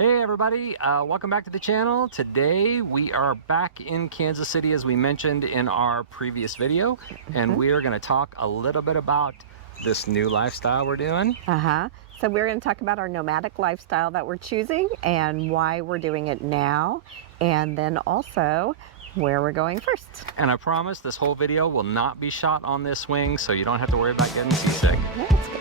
Hey everybody, welcome back to the channel. Today we are back in Kansas City as we mentioned in our previous video, and we are going to talk a little bit about this new lifestyle we're doing. So we're going to talk about our nomadic lifestyle that we're choosing and why we're doing it now, and then also where we're going first. And I promise this whole video will not be shot on this swing, so you don't have to worry about getting seasick. Yeah, that's good.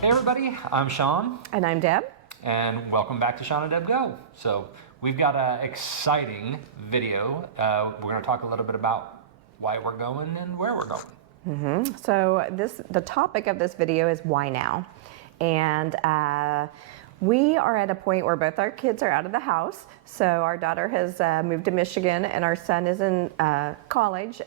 Hey everybody, I'm Sean. And I'm Deb. And welcome back to Sean and Deb Go. So we've got an exciting video. We're going to talk a little bit about why we're going and where we're going. So the topic of this video is why now? And we are at a point where both our kids are out of the house. So our daughter has moved to Michigan and our son is in college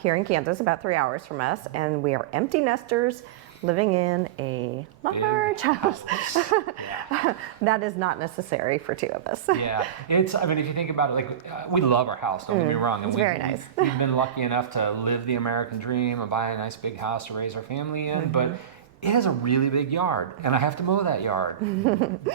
here in Kansas, about 3 hours from us. And we are empty nesters living in a large house. Yeah. That is not necessary for two of us. Yeah, I mean, if you think about it, like, we love our house, don't get me wrong. And it's very nice. We've been lucky enough to live the American dream and buy a nice big house to raise our family in, but it has a really big yard, and I have to mow that yard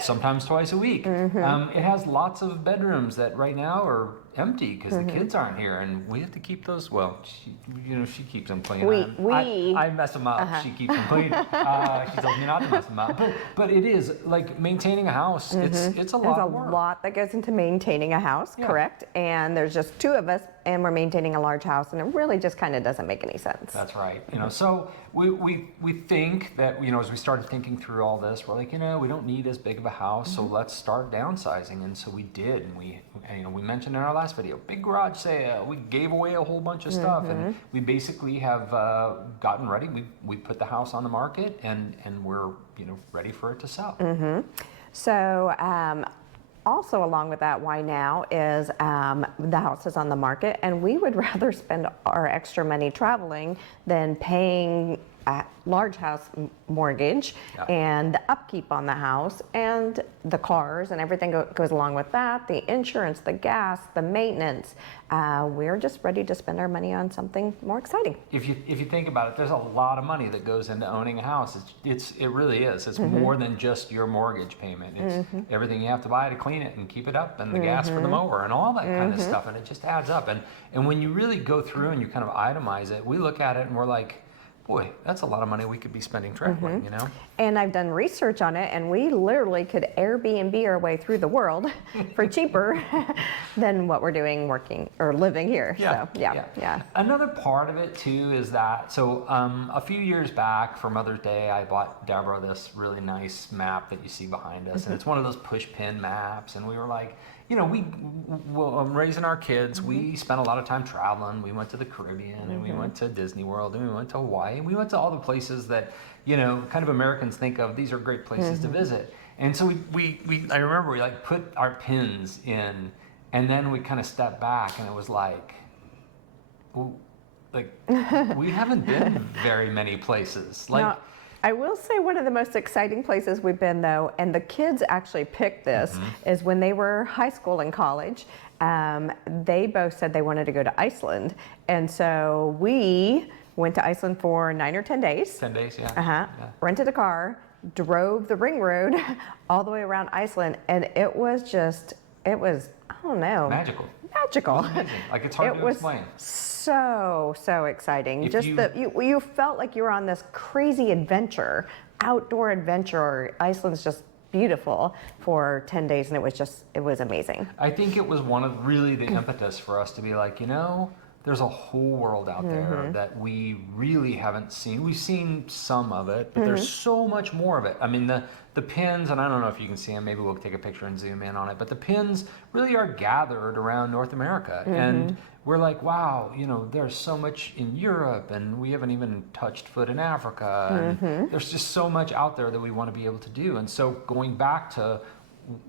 sometimes twice a week. It has lots of bedrooms that right now are empty because the kids aren't here, and we have to keep those. Well, she keeps them clean. I mess them up. She keeps them clean. She tells me not to mess them up. But it is like maintaining a house. It's a lot of work. There's a lot that goes into maintaining a house, correct? And there's just two of us, and we're maintaining a large house, and it really just kind of doesn't make any sense. That's right. So we think that, as we started thinking through all this, we're like, we don't need as big of a house, so let's start downsizing. And so we did, and we mentioned in our last video, big garage sale. We gave away a whole bunch of stuff, and we basically have gotten ready. We put the house on the market, and we're ready for it to sell. So also along with that, why now is the house is on the market, and we would rather spend our extra money traveling than paying a large house mortgage and the upkeep on the house and the cars and everything goes along with that, the insurance, the gas, the maintenance. We're just ready to spend our money on something more exciting. If you think about it, there's a lot of money that goes into owning a house. It really is. It's more than just your mortgage payment. It's everything you have to buy to clean it and keep it up, and the gas for the mower and all that kind of stuff, and it just adds up. And when you really go through and you kind of itemize it, we look at it and we're like, boy, that's a lot of money we could be spending traveling, And I've done research on it, and we literally could Airbnb our way through the world for cheaper than what we're doing working or living here. Yeah. Another part of it too is that, a few years back for Mother's Day, I bought Deborah this really nice map that you see behind us, and it's one of those push pin maps, and we were like, raising our kids, we spent a lot of time traveling. We went to the Caribbean, and we went to Disney World, and we went to Hawaii, and we went to all the places that, kind of Americans think of, these are great places to visit. And so I remember we put our pins in, and then we kind of stepped back, and it was like, we haven't been very many places. Now, I will say one of the most exciting places we've been, though, and the kids actually picked this, is when they were high school and college, they both said they wanted to go to Iceland. And so we went to Iceland for 9 or 10 days. 10 days, yeah. Rented a car, drove the ring road all the way around Iceland, and it was, I don't know. Magical. It was amazing. It's hard to explain. So exciting. You felt like you were on this crazy adventure, outdoor adventure. Iceland's just beautiful for 10 days, and it was amazing. I think it was one of really the impetus for us to be like, there's a whole world out there that we really haven't seen. We've seen some of it, but there's so much more of it. I mean, the pins, and I don't know if you can see them, maybe we'll take a picture and zoom in on it, but the pins really are gathered around North America. And we're like, wow, there's so much in Europe, and we haven't even touched foot in Africa. And there's just so much out there that we want to be able to do. And so going back to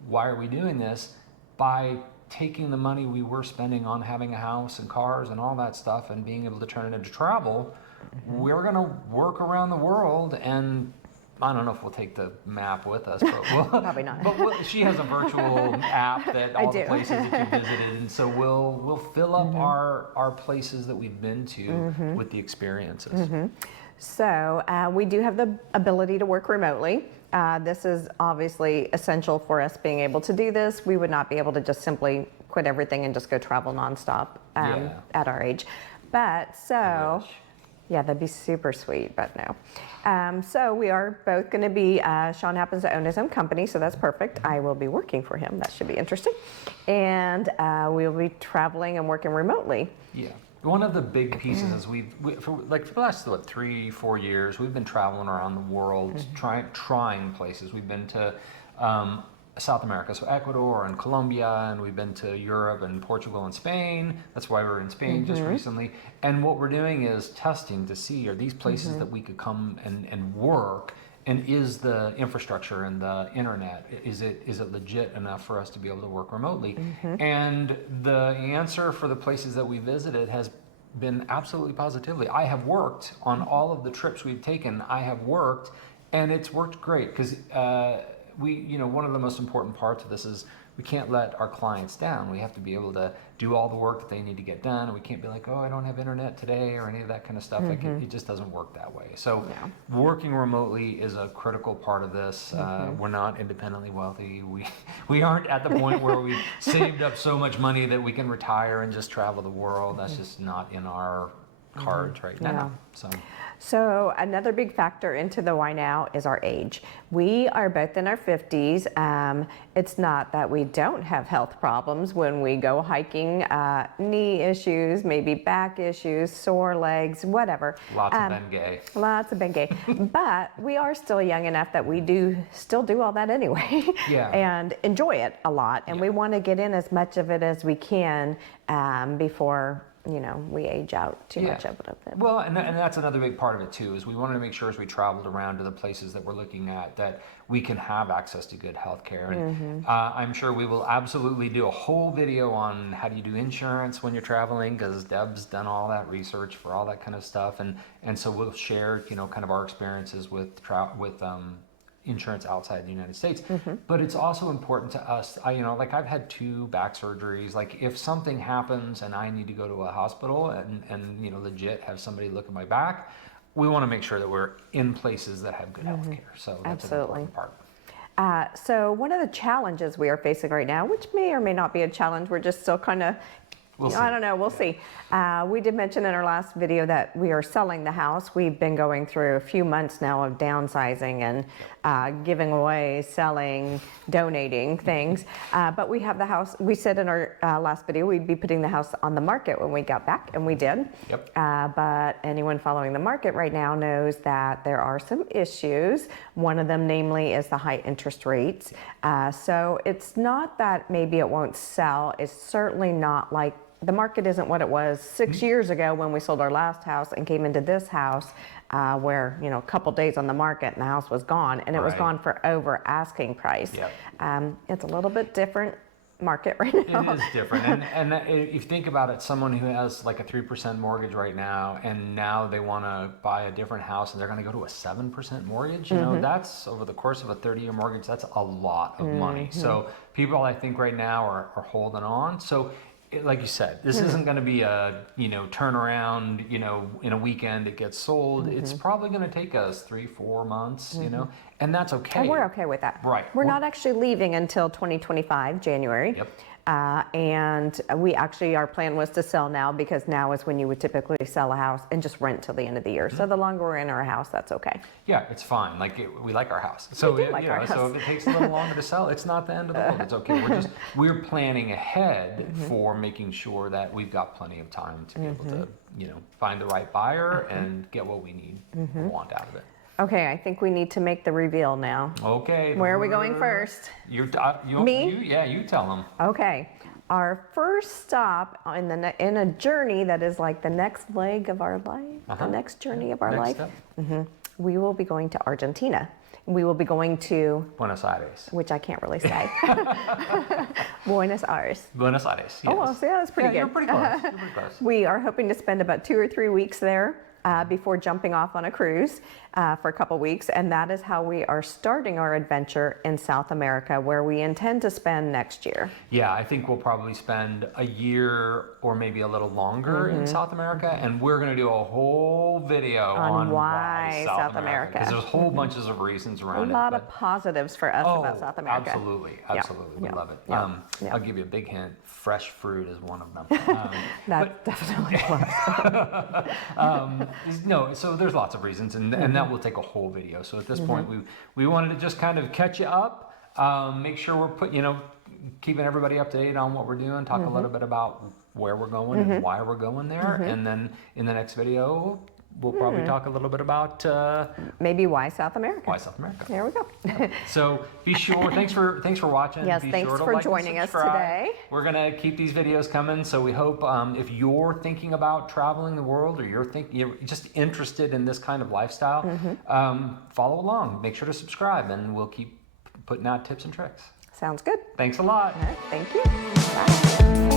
why are we doing this, by taking the money we were spending on having a house and cars and all that stuff and being able to turn it into travel, we're going to work around the world and I don't know if we'll take the map with us, but we'll Probably not. But she has a virtual app that all the do. places that you visited, and so we'll fill up our places that we've been to with the experiences. So we do have the ability to work remotely. This is obviously essential for us being able to do this. We would not be able to just simply quit everything and just go travel nonstop Yeah. at our age. But so, wish. yeah, that'd be super sweet, but no. So we are both going to be, Sean happens to own his own company, so that's perfect. I will be working for him. That should be interesting. And we'll be traveling and working remotely. Yeah. One of the big pieces is for the last 3-4 years, we've been traveling around the world, trying places. We've been to South America, so Ecuador and Colombia, and we've been to Europe and Portugal and Spain. That's why we're in Spain just recently. And what we're doing is testing to see, are these places that we could come and work, and is the infrastructure and the internet, is it legit enough for us to be able to work remotely? And the answer for the places that we visited has been absolutely positively. I have worked on all of the trips we've taken. I have worked, and it's worked great because one of the most important parts of this is we can't let our clients down. We have to be able to do all the work that they need to get done, and we can't be like, oh, I don't have internet today or any of that kind of stuff. Like it just doesn't work that way. So working remotely is a critical part of this. We're not independently wealthy. We aren't at the point where we've saved up so much money that we can retire and just travel the world. That's just not in our cards right now. So another big factor into the why now is our age. We are both in our 50s. It's not that we don't have health problems when we go hiking, knee issues, maybe back issues, sore legs, whatever. Lots of Bengay. Lots of Bengay. But we are still young enough that we still do all that anyway. Yeah. And enjoy it a lot. And we want to get in as much of it as we can before we age out too much of it. Well, and that's another big part of it too, is we wanted to make sure as we traveled around to the places that we're looking at that we can have access to good health care. And I'm sure we will absolutely do a whole video on how do you do insurance when you're traveling, because Deb's done all that research for all that kind of stuff. And so we'll share, kind of our experiences with insurance outside the United States. But it's also important to us. I've had 2 back surgeries. Like if something happens and I need to go to a hospital and legit have somebody look at my back, we want to make sure that we're in places that have good health care. So that's an important part. So one of the challenges we are facing right now, which may or may not be a challenge, we're just still kind of I don't know. We'll see. We did mention in our last video that we are selling the house. We've been going through a few months now of downsizing and giving away, selling, donating things. But we have the house. We said in our last video we'd be putting the house on the market when we got back, and we did. Yep. But anyone following the market right now knows that there are some issues. One of them, namely, is the high interest rates. So it's not that maybe it won't sell. It's certainly not like the market isn't what it was 6 years ago when we sold our last house and came into this house where, a couple days on the market and the house was gone, and it was gone for over asking price. Yep. It's a little bit different market right now. It is different. And if you think about it, someone who has like a 3% mortgage right now, and now they want to buy a different house and they're going to go to a 7% mortgage, that's over the course of a 30-year mortgage, that's a lot of money. So people, I think right now are holding on. So like you said, this isn't going to be a turnaround. In a weekend it gets sold. It's probably going to take us 3-4 months. And that's okay. And we're okay with that. Right. We're not actually leaving until 2025 January. Yep. And our plan was to sell now, because now is when you would typically sell a house and just rent till the end of the year. So the longer we're in our house, that's okay. Yeah, it's fine. We like our house. So we do like our house. So if it takes a little longer to sell, it's not the end of the world. It's okay. We're planning ahead for making sure that we've got plenty of time to be able to find the right buyer and get what we need and want out of it. Okay, I think we need to make the reveal now. Okay. Where are we going first? Me? You tell them. Okay. Our first stop in a journey that is like the next leg of our life, the next journey of our life. We will be going to Argentina. We will be going to Buenos Aires, which I can't really say. Buenos Aires. Buenos Aires. Yes. Oh, well, yeah, that's pretty good. You're pretty close. We are hoping to spend about 2 or 3 weeks there. before jumping off on a cruise for a couple weeks. And that is how we are starting our adventure in South America, where we intend to spend next year. Yeah, I think we'll probably spend a year or maybe a little longer in South America, and we're going to do a whole video on why South America. because there's whole bunches of reasons A around it. lot of positives for us about South America. Absolutely, Yeah, absolutely, we yeah, love it. yeah, yeah. I'll give you a big hint. Fresh fruit is one of them. That's definitely plus. No, so there's lots of reasons, and that will take a whole video. So at this point, we wanted to just kind of catch you up, make sure we're keeping everybody up to date on what we're doing, talk a little bit about where we're going and why we're going there, and then in the next video, we'll probably talk a little bit about Maybe why South America. why South America. There we go. So be sure. Thanks for watching. Yes, be thanks sure to for like and joining us subscribe. today. We're gonna keep these videos coming. So we hope if you're thinking about traveling the world, or you're just interested in this kind of lifestyle, follow along. Make sure to subscribe, and we'll keep putting out tips and tricks. Sounds good. Thanks a lot. All right, thank you. Bye.